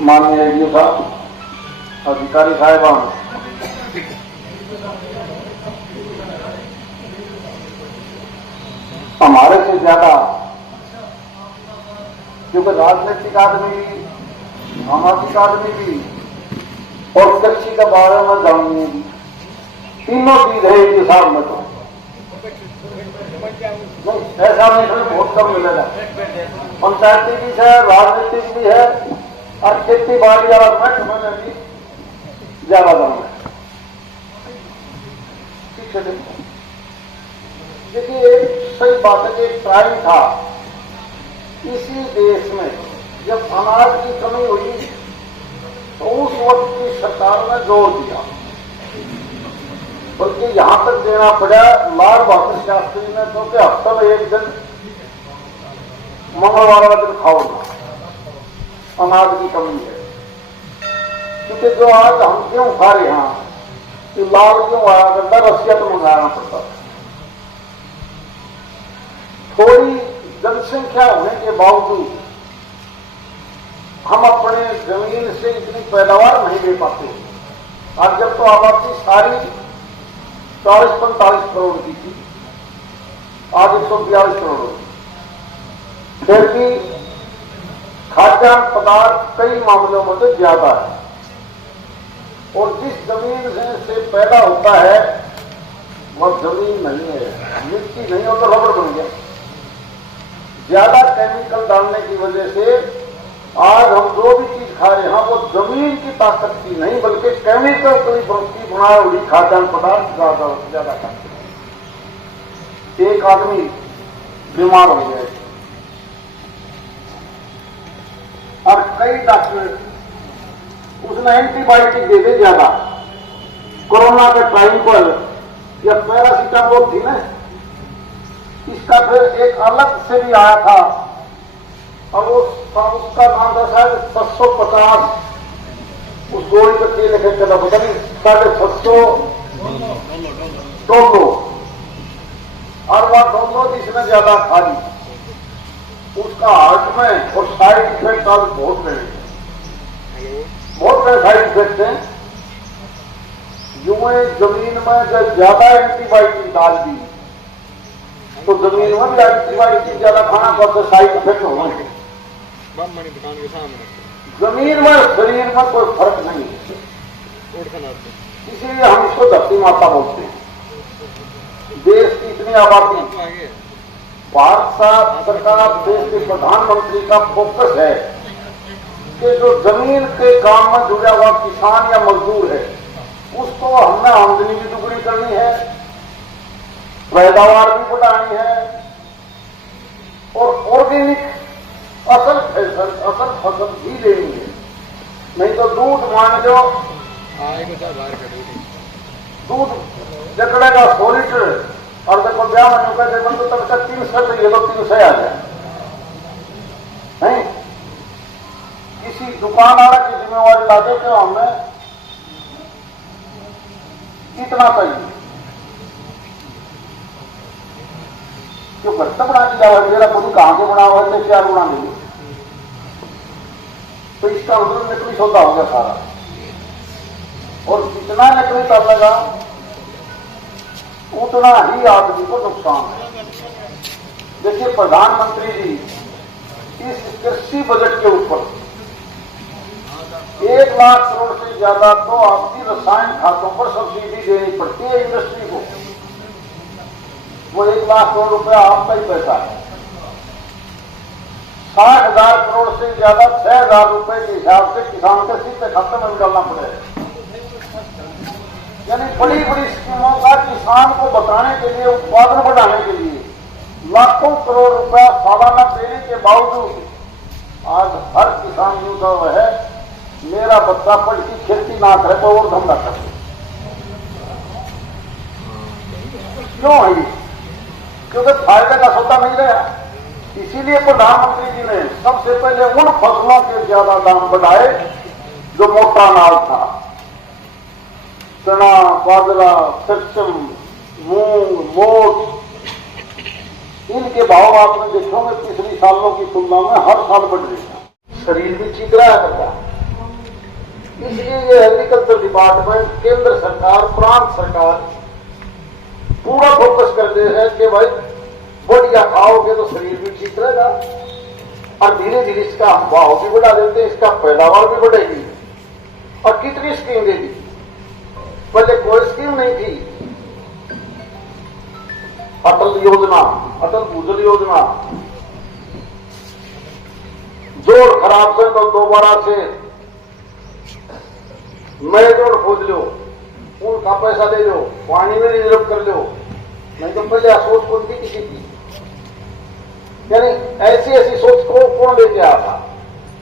माननीय एडीओ साहब, अधिकारी साहिबान, हमारे से ज्यादा क्योंकि राजनीतिक आदमी भी, सामाजिक आदमी भी और कृषि के बारे में जानने भी, तीनों चीज है एडीओ साहब में। तो ऐसा नहीं है, बहुत कम मिलेगा। पंचायती भी है, राजनीतिक भी है और खेती बाड़ी और महकमे में भी ज्यादा दाम है। देखिए, एक सही बात है कि एक टाइम था इसी देश में जब अनाज की कमी हुई तो उस वक्त की सरकार ने जोर दिया, बल्कि यहां तक देना पड़ा लाल बहादुर शास्त्री ने तो कि हफ्ते में एक दिन मंगलवार वाला दिन खाओ ना, अनाज की कमी है। क्योंकि जो आज हम क्यों खा रहे हैं कि लाल क्यों आया करता, रसिया तो मंगाना पड़ता। थोड़ी जनसंख्या होने के बावजूद हम अपने जमीन से इतनी पैदावार नहीं ले पाते। आज जब तो आबादी सारी 40-45 करोड़ की थी, आज 142 करोड़ होगी। फिर भी खाद्यान्न पदार्थ कई मामलों में तो ज्यादा है, और जिस जमीन से पैदा होता है वह जमीन नहीं है, मिट्टी नहीं हो तो रबड़ बन गया। ज्यादा केमिकल डालने की वजह से आज हम जो भी चीज खा रहे हैं वो जमीन की ताकत की नहीं बल्कि केमिकल की बनाई हुई खाद्यान्न पदार्थ ज्यादा खाते हैं। एक आदमी बीमार हो गया और कई डॉक्टर उसने एंटीबायोटिक दे दे ज्यादा। कोरोना के टाइम पर या पैरासीटामोल थी ना, इसका फिर एक अलग से भी आया था और उसका नाम था शायद 650। उस गोली का तेल लिखे चला पता नहीं 650 डोलो, और वह डोलो जिसने ज्यादा खा ली उसका हार्ट में और साइड इफेक्ट आज बहुत बड़े साइड इफेक्ट हैं। यूं जमीन में जब ज्यादा एंटीबायोटिक डाल दी तो जमीन में भी एंटीबायोटिक ज्यादा खाना पड़ता, साइड इफेक्ट होंगे। जमीन में शरीर में कोई फर्क नहीं है, इसीलिए हम इसको धरती माता बोलते हैं। देश की इतनी आबादी, भारत सरकार, देश के प्रधानमंत्री का फोकस है कि जो जमीन के काम में जुड़ा हुआ किसान या मजदूर है उसको हमने आमदनी भी दुगनी करनी है, पैदावार भी बढ़ानी है और ऑर्गेनिक असल फसल भी लेनी है। नहीं तो दूध मान लो, दूध जकड़ेगा 100 लीटर और देखो ब्याह में कहते बंदो तक 300 चाहिए तो 300 आ जाए। नहीं, किसी दुकान वाला की जिम्मेवारी ला दो कि हमें इतना चाहिए, जो घट्टा बना दिया हुआ मेरा खुद कहां से बना हुआ है, क्या बना देंगे, तो इसका मतलब नकली सौदा हो गया सारा। और जितना नकली करनेगा उतना ही आदमी को नुकसान है। देखिए, प्रधानमंत्री जी इस कृषि बजट के ऊपर 1 लाख करोड़ से ज्यादा तो आपकी रसायन खातों पर सब्सिडी देनी पड़ती है इंडस्ट्री को। वो 1 लाख करोड़ रुपया आपका ही पैसा है। 60,000 करोड़ से ज्यादा 6,000 रुपए के हिसाब से किसान के सीधे खाते में निकालना पड़ेगा। यानी बड़ी बड़ी स्कीमों का किसान को बताने के लिए, उत्पादन बढ़ाने के लिए लाखों करोड़ रुपया सालाना देने के बावजूद आज हर किसान यूं का है मेरा बच्चा पढ़ की खेती ना करे तो और धंधा करे। क्यों है ये? क्योंकि फायदे का सौदा नहीं रहा। इसीलिए प्रधानमंत्री जी ने सबसे पहले उन फसलों के ज्यादा दाम बढ़ाए जो मोटा अनाज था, चना, बाजरा, सरसों, मूंग, मोट। इनके भाव आपने देखोगे पिछले सालों की तुलना में हर साल बढ़ रहे हैं। शरीर भी ठीक रहा करता, इसलिए ये एग्रीकल्चर डिपार्टमेंट, केंद्र सरकार, प्रांत सरकार पूरा फोकस करते हैं कि भाई बढ़िया खाओगे तो शरीर भी ठीक रहेगा, और धीरे धीरे इसका हम भाव भी बढ़ा देते हैं, इसका पैदावार भी बढ़ेगी। और कितनी स्कीम दे दी, पहले कोई स्कीम नहीं थी। अटल योजना, अटल भूजल योजना, जोड़ खराब से तो दोबारा से नए जोड़ खोज लो, उनका पैसा दे लो, पानी में रिजर्व कर लो, नहीं तो पहले सोच कौन थी किसी की। यानी ऐसी ऐसी सोच को कौन लेके आया था।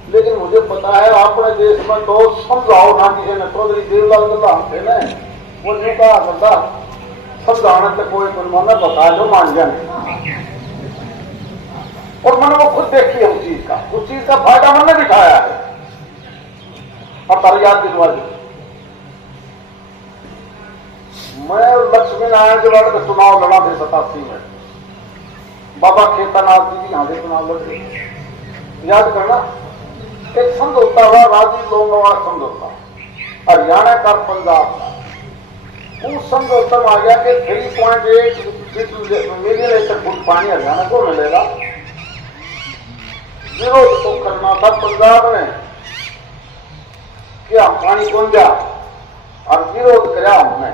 लेकिन मुझे पता है अपने देश में तो समझाओ ना किसी ने, चौधरी देवलाल गल्ला हम थे ना, वो जो कहा करता समझाने तक कोई माना बता दो मान जाए। और मैंने वो खुद देखी है उस चीज का फायदा मैंने बिठाया है और तालियात दिलवा दी। मैं लक्ष्मी नारायण के बाद चुनाव लड़ा थे 87 में, बाबा खेतानाथ जी यहां से चुनाव लड़ रहे। याद करना, एक समझौता हुआ, राजी लोंगोवाल समझौता, हरियाणा का, पंजाब का। उस समझौता में आ गया कि 3.8 मिलियन फुट पानी हरियाणा को मिलेगा। विरोध तो करना था पंजाब में कि हम पानी कौन जा, और विरोध कराया हमने।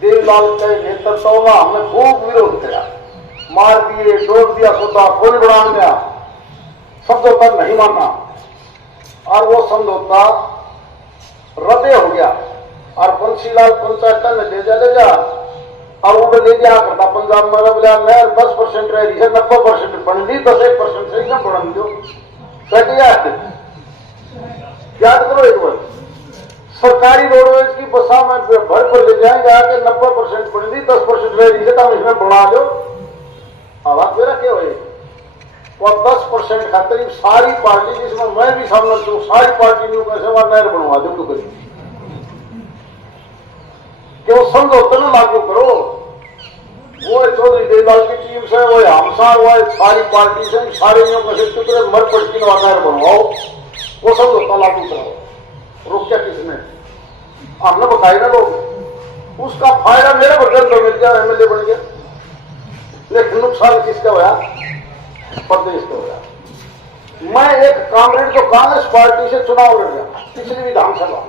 देवलाल के नेतृत्व में हमने खूब विरोध किया, मार दिए, डोब दिया, खुदा खोल बढ़ा दिया, समझौता नहीं माना। और वो समझौता रद्द हो गया और बंसीलाल पंचायत ने ले जा और उन्हें ले जा करता पंजाब में बोला मैं 10% रह रही है, 90% बन ली, 10% से ही ना बढ़न दो। याद करो एक बार, सरकारी रोडवेज की बसा में भर पर ले जाएंगे आके 90% बन ली, 10% रह रही है, तो इसमें बढ़ा दो। आवाज मेरा क्या हुए, और 10% खातिर सारी पार्टी, जिसमें मैं भी शामिल हूं, सारी पार्टी ने कैसे वहां नहर बनवा दो तो करी कि वो समझौते में लागू करो। वो चौधरी देवलाल की टीम से, वो हमसार, वो सारी पार्टी से, सारे कैसे मर पड़ की नहर बनवाओ, वो समझौता लागू कराओ। रोक क्या किसने, हमने बताया ना लोग, उसका फायदा मेरे बदल तो मिल गया, एमएलए बन गया, लेकिन नुकसान किसका हुआ, प्रदेश का हुआ। मैं एक कांग्रेस तो कांग्रेस पार्टी से चुनाव लड़ गया पिछली विधानसभा,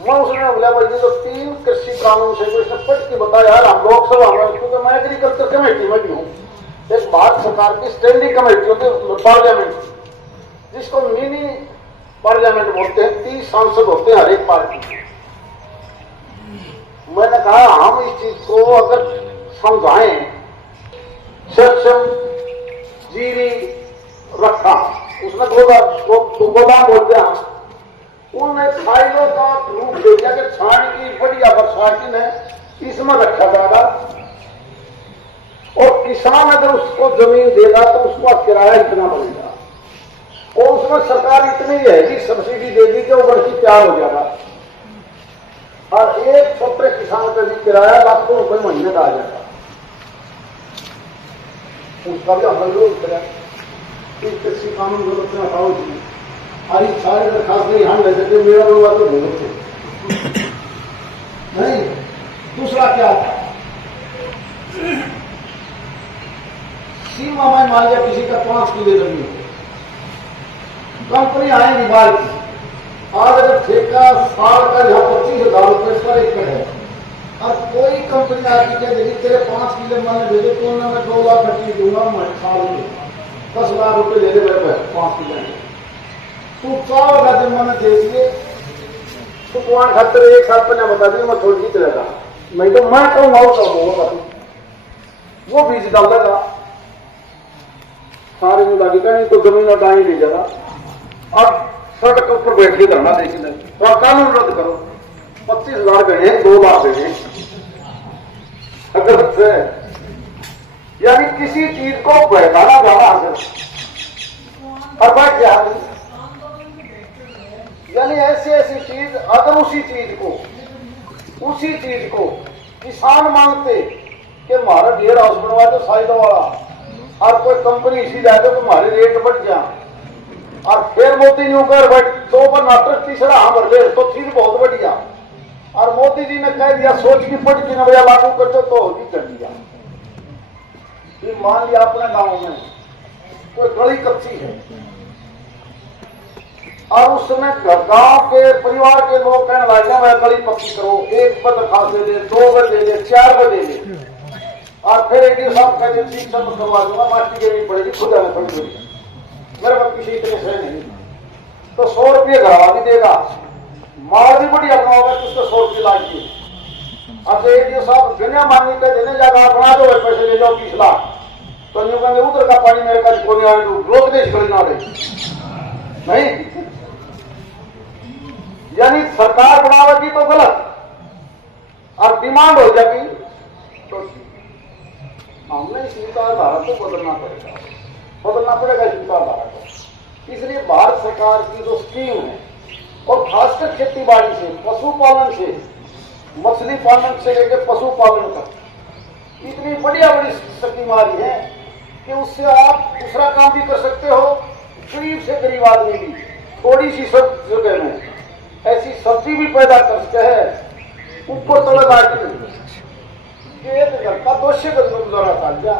मैं उसने बोला भाई ये तो 3 कृषि कानून से इसने पढ़ के बताया यार, हम लोकसभा में, क्योंकि मैं एग्रीकल्चर कमेटी में भी हूँ, एक भारत सरकार की स्टैंडिंग कमेटी होती है पार्लियामेंट, जिसको मिनी पार्लियामेंट बोलते हैं, 30 सांसद होते हैं हर एक पार्टी के। मैंने कहा हम इस चीज को अगर समझाएं, सक्षम जीरी रखा, उसमें गोदाम बोल दिया, उन्होंने फाइलों का रूप दे दिया कि छान की बढ़िया बरसाती ने इसमें रखा जाएगा, और किसान अगर उसको जमीन देगा तो उसका किराया इतना बनेगा, और उसमें सरकार इतनी हैवी सब्सिडी देगी कि वो बढ़ती तैयार हो जाएगा, और एक छोटे किसान का भी किराया लाखों रुपए महीने का आ जाएगा। उसका भी हमने विरोध करा, कृषि कानून जो बच्चे हटाओ जी, और सारे दरखास्त नहीं हम ले सकते, मेरा लोग तो बोलो थे नहीं। दूसरा क्या था, सीमा में मान लिया किसी का 5 किलो जमीन हो, कंपनी आएगी बाहर की, आज अगर ठेका साल का यहाँ 25,000 रुपये पर एकड़ है, और कोई कंपनी आती है देखिए तेरे 5 किलो मैंने भेजे तो मैं 2 लाख खर्ची दूंगा, मैं साल में 10 लाख रुपए ले ले मेरे 5 किलो, तू 4 लाख मैंने दे दिए, तो कुआं खातर 1 साल पहले बता दिए मैं थोड़ी जीत रहेगा, नहीं तो मैं कहूँगा होगा वो बीज डाल देगा सारे में लगी का, नहीं तो जमीन और डाई ले जाएगा। अब सड़क के ऊपर बैठ के धरना देखिए, तो कानून रद्द करो, 25,000 गए, 2 लाख गए, अगर से यानी किसी चीज को बहकाना जाना अगर और बैठ गया, यानी ऐसी ऐसी चीज, अगर उसी चीज को किसान मांगते कि हमारा डियर हाउस बनवा दो साइड वाला, और कोई कंपनी इसी जाए तो हमारे रेट बढ़ जाए, और फिर मोदी ने ऊपर तो पर नाटक तीसरा हम भर ले तो ठीक बहुत बढ़िया। और मोदी जी ने कह दिया सोच की पड़ की नवया लागू कर दो तो होगी कर दिया। मान लिया अपने गांव में कोई गली कच्ची है और उस समय गांव के परिवार के लोग कहने लगे वह गली पक्की करो, 1 बद खास दे दे, 2 बद दे दे, 4 बद दे दे। और फिर एक साहब कहते ठीक सब करवा दूंगा, माटी देनी पड़ेगी, खुद आने पड़ेगी, मेरे पास किसी इतने से नहीं। तो 100 रुपये घरवा भी देगा, मार भी बड़ी अपना होगा तो उसको 100 रुपये लाग दी। अब एक साहब बिना मांगने का देने जाएगा बना दो पैसे ले जाओ 20 लाख, तो यूं कहेंगे उधर का पानी मेरे पास कोने आने दो, रोक दे खड़ी ना रही नहीं। यानी सरकार बनावेगी तो गलत और डिमांड हो जाएगी तो हमने इस विचारधारा को बदलना पड़ेगा इस विचारधारा को। इसलिए भारत सरकार की जो स्कीम है और खासकर खेती बाड़ी से, पशुपालन से, मछली पालन से लेकर पशुपालन तक इतनी बढ़िया बड़ी स्कीम आ रही है कि उससे आप दूसरा काम भी कर सकते हो। गरीब से गरीब आदमी भी थोड़ी सी जगह में ऐसी सब्जी भी पैदा कर सकते हैं ऊपर तले लाके एक घर का 200 गज में गुजारा कर दिया।